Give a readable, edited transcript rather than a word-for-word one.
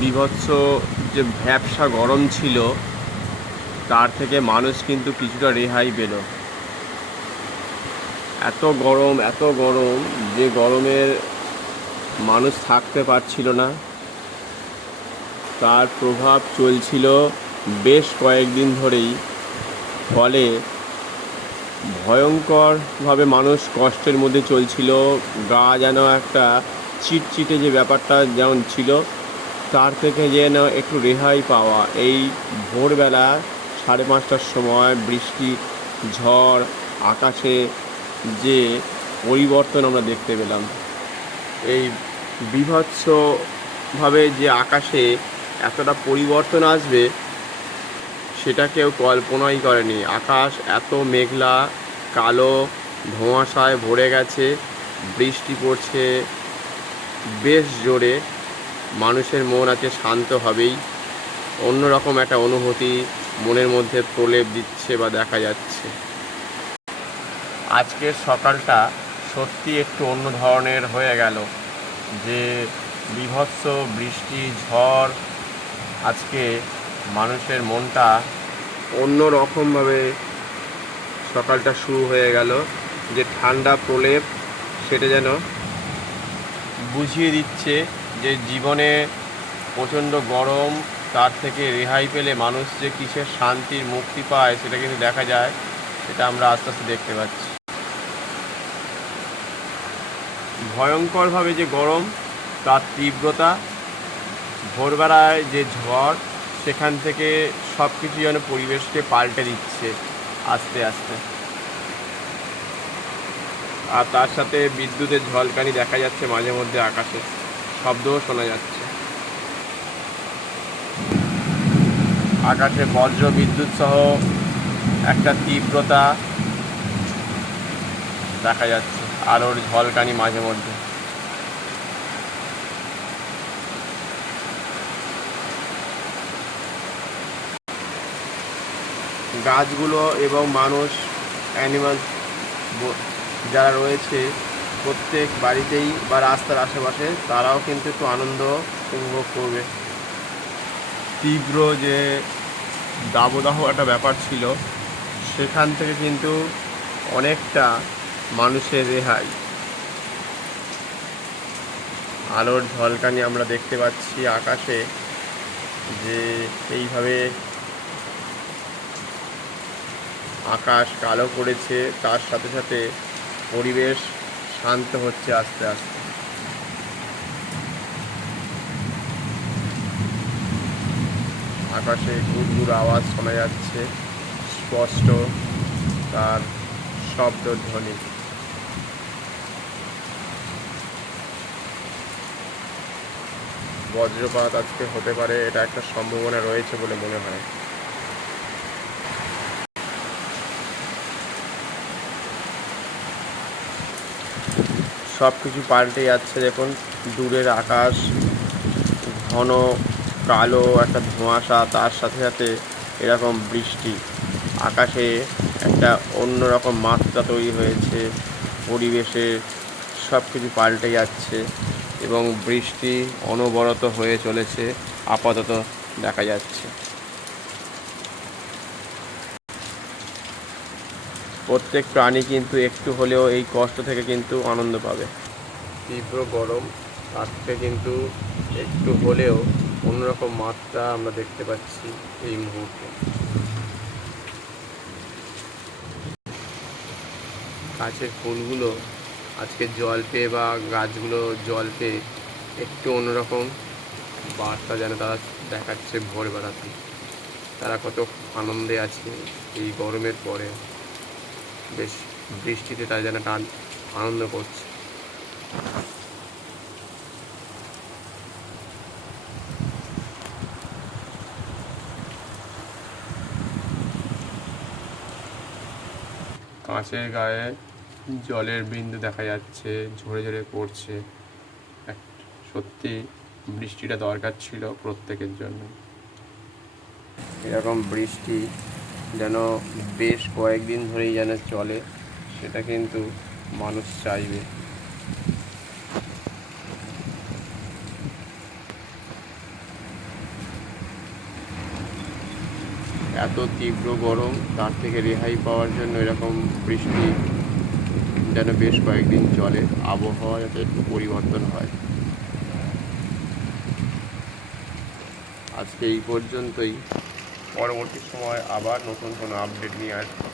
বীভৎস যে ভ্যাপসা গরম ছিল তার থেকে মানুষ কিন্তু কিছুটা রেহাই পেল। এত গরম যে গরমের মানুষ থাকতে পারছিল না, তার প্রভাব চলছিল বেশ কয়েকদিন ধরেই। ফলে ভয়ঙ্করভাবে মানুষ কষ্টের মধ্যে চলছিল। গা যেন একটা চিটচিটে যে ব্যাপারটা যেমন ছিল, তার থেকে যেন একটু রেহাই পাওয়া। এই ভোরবেলা 5:30টার সময় বৃষ্টি, ঝড়, আকাশে যে পরিবর্তন আমরা দেখতে পেলাম, এই বীভৎসভাবে যে আকাশে এতটা পরিবর্তন আসবে সেটা কেউ কল্পনাই করেনি। আকাশ এত মেঘলা, কালো, ধোঁয়াশায় ভরে গেছে, বৃষ্টি পড়ছে বেশ জোরে। মানুষের মন আছে শান্ত হবেই। অন্যরকম একটা অনুভূতি মনের মধ্যে প্রলেপ দিচ্ছে বা দেখা যাচ্ছে। আজকের সকালটা সত্যি একটু অন্য ধরনের হয়ে গেল। যে বীভৎস বৃষ্টি, ঝড়, আজকে মানুষের মনটা অন্য রকমভাবে সকালটা শুরু হয়ে গেল। যে ঠান্ডা প্রলেপ সেটা যেন বুঝিয়ে দিচ্ছে যে জীবনে প্রচণ্ড গরম, তার থেকে রেহাই পেলে মানুষ যে কিসের শান্তির মুক্তি পায় সেটা কিন্তু দেখা যায়। সেটা আমরা আস্তে আস্তে দেখতে পাচ্ছি। ভয়ঙ্করভাবে যে গরম, তার তীব্রতা, ভোরবেলায় যে ঝড়, সেখান থেকে সব কিছু যেন পরিবেশকে পাল্টে দিচ্ছে আস্তে আস্তে। আর তার সাথে বিদ্যুতের ঝলকানি দেখা যাচ্ছে মাঝে মধ্যে, আকাশে শব্দও শোনা যাচ্ছে। আকাশে বজ্র বিদ্যুৎ সহ একটা তীব্রতা দেখা যাচ্ছে, আলোর ঝলকানি মাঝে মধ্যে। গাছগুলো এবং মানুষ, অ্যানিমাল যারা রয়েছে প্রত্যেক বাড়িতেই বা রাস্তার আশেপাশে, তারাও কিন্তু একটু আনন্দ উপভোগ করবে। তীব্র যে দাবদাহ একটা ব্যাপার ছিল, সেখান থেকে কিন্তু অনেকটা মানুষের রেহাই। আলোর ঝলকানি আমরা দেখতে পাচ্ছি আকাশে, যে এইভাবে আকাশ কালো করেছে, তার সাথে সাথে পরিবেশ শান্ত হচ্ছে আস্তে আস্তে। আকাশে গুড়গুড় আওয়াজ শোনা যাচ্ছে স্পষ্ট, তার শব্দধ্বনি। বজ্রপাত আজকে হতে পারে, এটা একটা সম্ভাবনা রয়েছে বলে মনে হয়। সব কিছু পাল্টে যাচ্ছে। দেখুন, দূরের আকাশ ঘন কালো একটা ধোঁয়াশা, তার সাথে সাথে এরকম বৃষ্টি। আকাশে একটা অন্যরকম মাত্রা তৈরি হয়েছে, পরিবেশে সব কিছু পাল্টে যাচ্ছে এবং বৃষ্টি অনবরত হয়ে চলেছে আপাতত দেখা যাচ্ছে। প্রত্যেক প্রাণী কিন্তু একটু হলেও এই কষ্ট থেকে কিন্তু আনন্দ পাবে। তীব্র গরম, তার থেকে কিন্তু একটু হলেও অন্যরকম মাত্রা আমরা দেখতে পাচ্ছি এই মুহূর্তে। গাছের ফুলগুলো আজকে জল পেয়ে বা গাছগুলো জল পেয়ে একটু অন্যরকম বার্তা যেন তারা দেখাচ্ছে ভোরবেলাতে। তারা কত আনন্দে আছে এই গরমের পরে, বেশ বৃষ্টিতে তারা যেন একটা আনন্দ করছে। কাঁচের গায়ে জলের বিন্দু দেখা যাচ্ছে, ঝরে ঝরে পড়ছে। সত্যি বৃষ্টিটা দরকার ছিল প্রত্যেকের জন্য। এরকম বৃষ্টি যেন বেশ কয়েকদিন ধরেই যেন চলে, সেটা কিন্তু মানুষ চাইবে। এত তীব্র গরম, তার থেকে রেহাই পাওয়ার জন্য এরকম বৃষ্টি যেন বেশ কয়েকদিন চলে, আবহাওয়া যাতে একটু পরিবর্তন হয়। আজকে এই পর্যন্তই। পরবর্তী সময় আবার নতুন কোনো আপডেট নিয়ে আসবো।